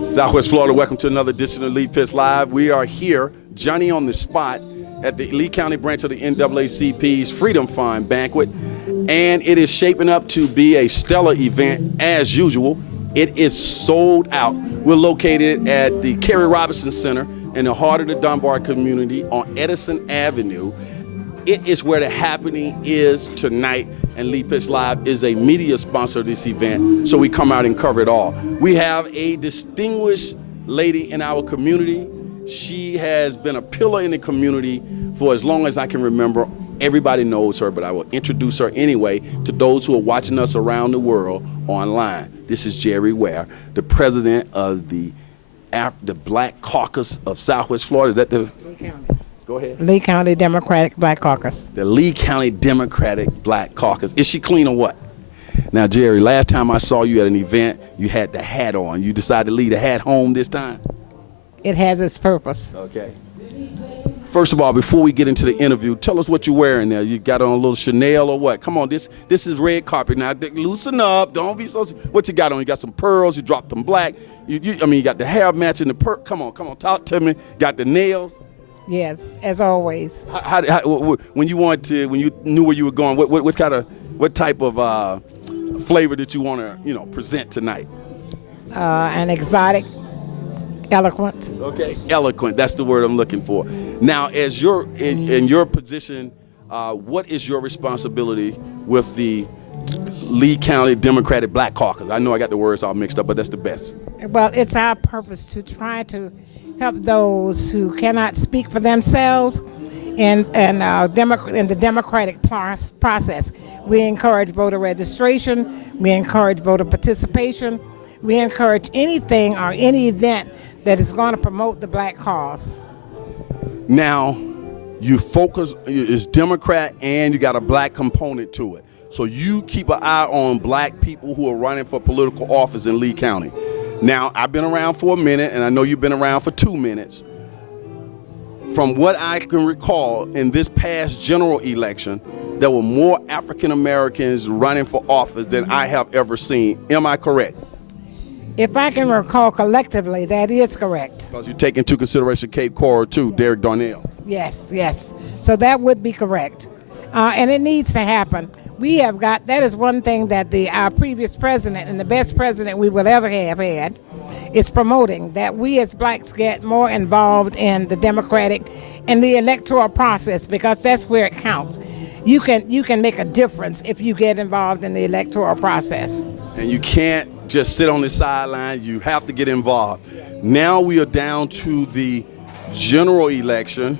Southwest Florida, welcome to another edition of Lee Pitts Live. We are here, Johnny on the spot, at the Lee County branch of the NAACP's Freedom Fund banquet, and it is shaping up to be a stellar event as usual. It is sold out. We're located at the Kerry Robinson Center in the heart of the Dunbar community on Edison Avenue. It is where the happening is tonight, and Lee Pitts Live is a media sponsor of this event, so we come out and cover it all. We have a distinguished lady in our community. She has been a pillar in the community for as long as I can remember. Everybody knows her, but I will introduce her anyway to those who are watching us around the world online. This is Gerri Ware, the president of the Black Caucus of Southwest Florida. Is that the... Lee County. Go ahead. Lee County Democratic Black Caucus. The Lee County Democratic Black Caucus. Is she clean or what? Now, Gerri, last time I saw you at an event, you had the hat on. You decided to leave the hat home this time? It has its purpose. Okay. First of all, before we get into the interview, tell us what you're wearing there. You got on a little Chanel or what? Come on, this is red carpet. Now, loosen up. Don't be so... What you got on? You got some pearls. You dropped them black. You got the hair matching the pearl. Come on, talk to me. Got the nails. Yes, as always. When you knew where you were going, what type of flavor did you want to present tonight? An exotic, eloquent. Okay, eloquent. That's the word I'm looking for. Now, as you're in your position, what is your responsibility with the Lee County Democratic Black Caucus? I know I got the words all mixed up, but that's the best. Well, it's our purpose to try to help those who cannot speak for themselves in the democratic process. We encourage voter registration. We encourage voter participation. We encourage anything or any event that is going to promote the black cause. Now, you focus, it's Democrat and you got a black component to it. So you keep an eye on black people who are running for political office in Lee County. Now, I've been around for a minute, and I know you've been around for 2 minutes. From what I can recall, in this past general election, there were more African Americans running for office than I have ever seen. Am I correct? If I can recall collectively, that is correct. Because you take into consideration Cape Coral too, Derek Darnell. Yes. So that would be correct. And it needs to happen. We have got, that is one thing that our previous president and the best president we will ever have had is promoting, that we as blacks get more involved in the democratic and the electoral process, because that's where it counts. You can make a difference if you get involved in the electoral process. And you can't just sit on the sideline, you have to get involved. Now we are down to the general election.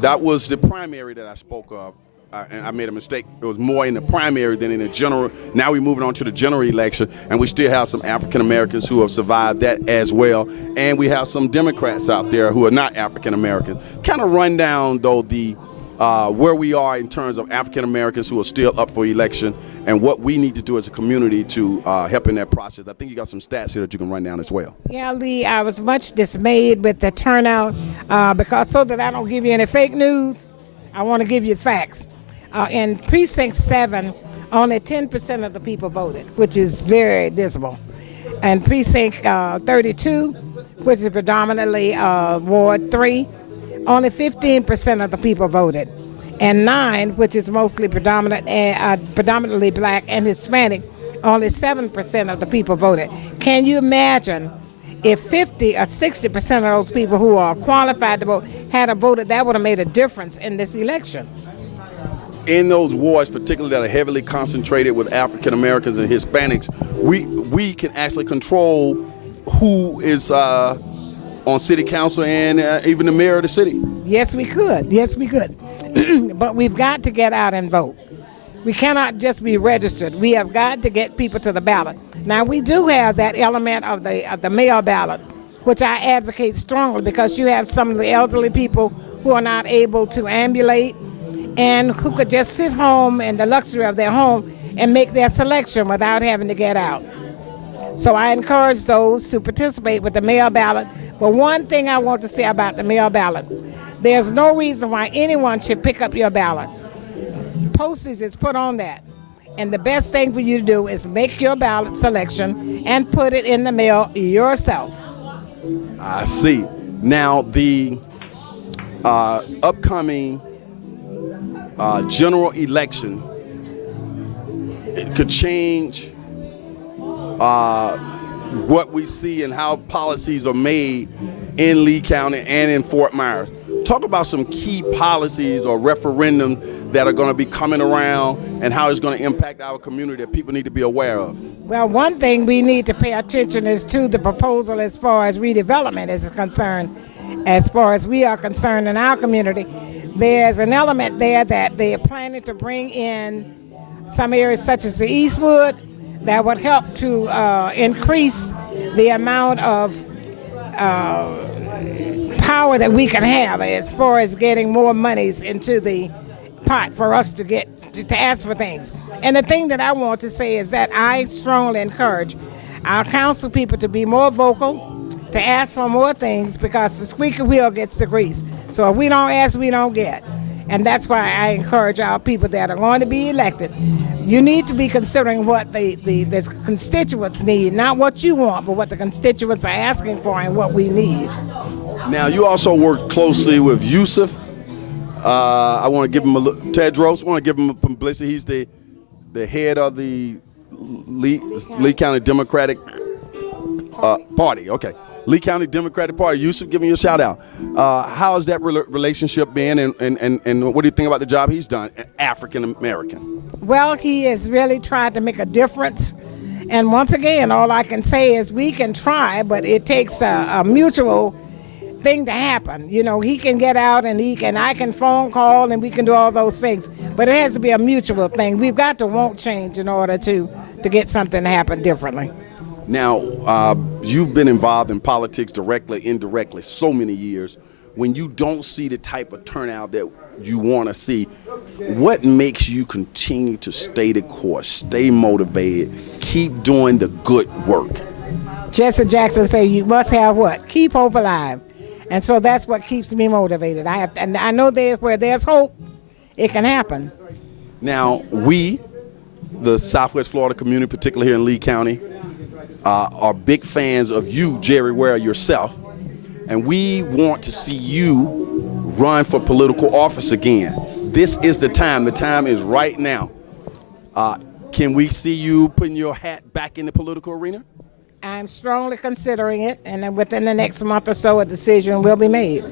That was the primary that I spoke of. And I made a mistake. It was more in the primary than in the general. Now we're moving on to the general election, and we still have some African Americans who have survived that as well. And we have some Democrats out there who are not African Americans. Kind of run down, though, the where we are in terms of African Americans who are still up for election and what we need to do as a community to help in that process. I think you got some stats here that you can run down as well. Yeah, Lee, I was much dismayed with the turnout because so that I don't give you any fake news, I want to give you facts. In Precinct 7, only 10% of the people voted, which is very dismal. And Precinct 32, which is predominantly Ward 3, only 15% of the people voted. And 9, which is mostly predominantly black and Hispanic, only 7% of the people voted. Can you imagine if 50 or 60% of those people who are qualified to vote had voted? That would have made a difference in this election. In those wards, particularly that are heavily concentrated with African Americans and Hispanics, we can actually control who is on city council and even the mayor of the city. Yes, we could. But we've got to get out and vote. We cannot just be registered. We have got to get people to the ballot. Now, we do have that element of the mail ballot, which I advocate strongly, because you have some of the elderly people who are not able to ambulate and who could just sit home in the luxury of their home and make their selection without having to get out. So I encourage those to participate with the mail ballot. But one thing I want to say about the mail ballot, there's no reason why anyone should pick up your ballot. Postage is put on that. And the best thing for you to do is make your ballot selection and put it in the mail yourself. I see. Now, the upcoming general election, it could change what we see and how policies are made in Lee County and in Fort Myers. Talk about some key policies or referendum that are going to be coming around and how it's going to impact our community that people need to be aware of. Well, one thing we need to pay attention is to the proposal as far as redevelopment is concerned. As far as we are concerned in our community, there's an element there that they are planning to bring in some areas such as the Eastwood that would help to increase the amount of power that we can have as far as getting more monies into the pot for us to get to ask for things. And the thing that I want to say is that I strongly encourage our council people to be more vocal, to ask for more things, because the squeaky wheel gets the grease. So if we don't ask, we don't get. And that's why I encourage our people that are going to be elected. You need to be considering what the constituents need, not what you want, but what the constituents are asking for and what we need. Now, you also work closely with Yusuf. I want to give him Tedros. I want to give him a publicity. He's the head of the Lee County Democratic Party. Okay. Lee County Democratic Party. Yusuf, giving you a shout out. How has that relationship been, and what do you think about the job he's done, African American? Well, he has really tried to make a difference. And once again, all I can say is we can try, but it takes a mutual thing to happen. You know, he can get out and I can phone call and we can do all those things. But it has to be a mutual thing. We've got to want change in order to get something to happen differently. Now, you've been involved in politics directly, indirectly, so many years. When you don't see the type of turnout that you want to see, what makes you continue to stay the course, stay motivated, keep doing the good work? Jesse Jackson say you must have what? Keep hope alive. And so that's what keeps me motivated. And I know where there's hope, it can happen. Now, we, the Southwest Florida community, particularly here in Lee County, are big fans of you, Gerri Ware, yourself, and we want to see you run for political office again. This is the time. The time is right now. Can we see you putting your hat back in the political arena? I'm strongly considering it, and then within the next month or so, a decision will be made.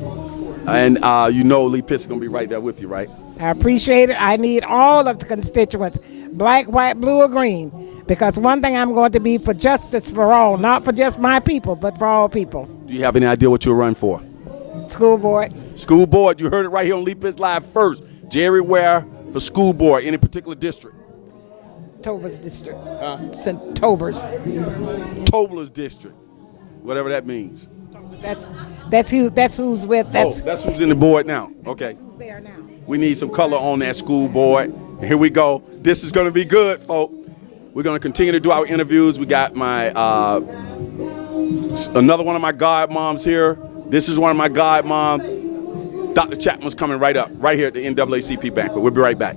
And you know Lee Pitts is going to be right there with you, right? I appreciate it. I need all of the constituents, black, white, blue, or green, because one thing I'm going to be for justice for all, not for just my people, but for all people. Do you have any idea what you'll run for? School board. School board. You heard it right here on Lee Pitts Live first. Gerri Ware for school board. Any particular district? Tobler's district. St. Tobler's. Tobler's district. Whatever that means. That's who's with. That's who's in the board now. Okay. That's who's there now. We need some color on that school board. And here we go. This is going to be good, folks. We're going to continue to do our interviews. We got my another one of my godmoms here. This is one of my godmoms. Dr. Chapman's coming right up, right here at the NAACP banquet. We'll be right back.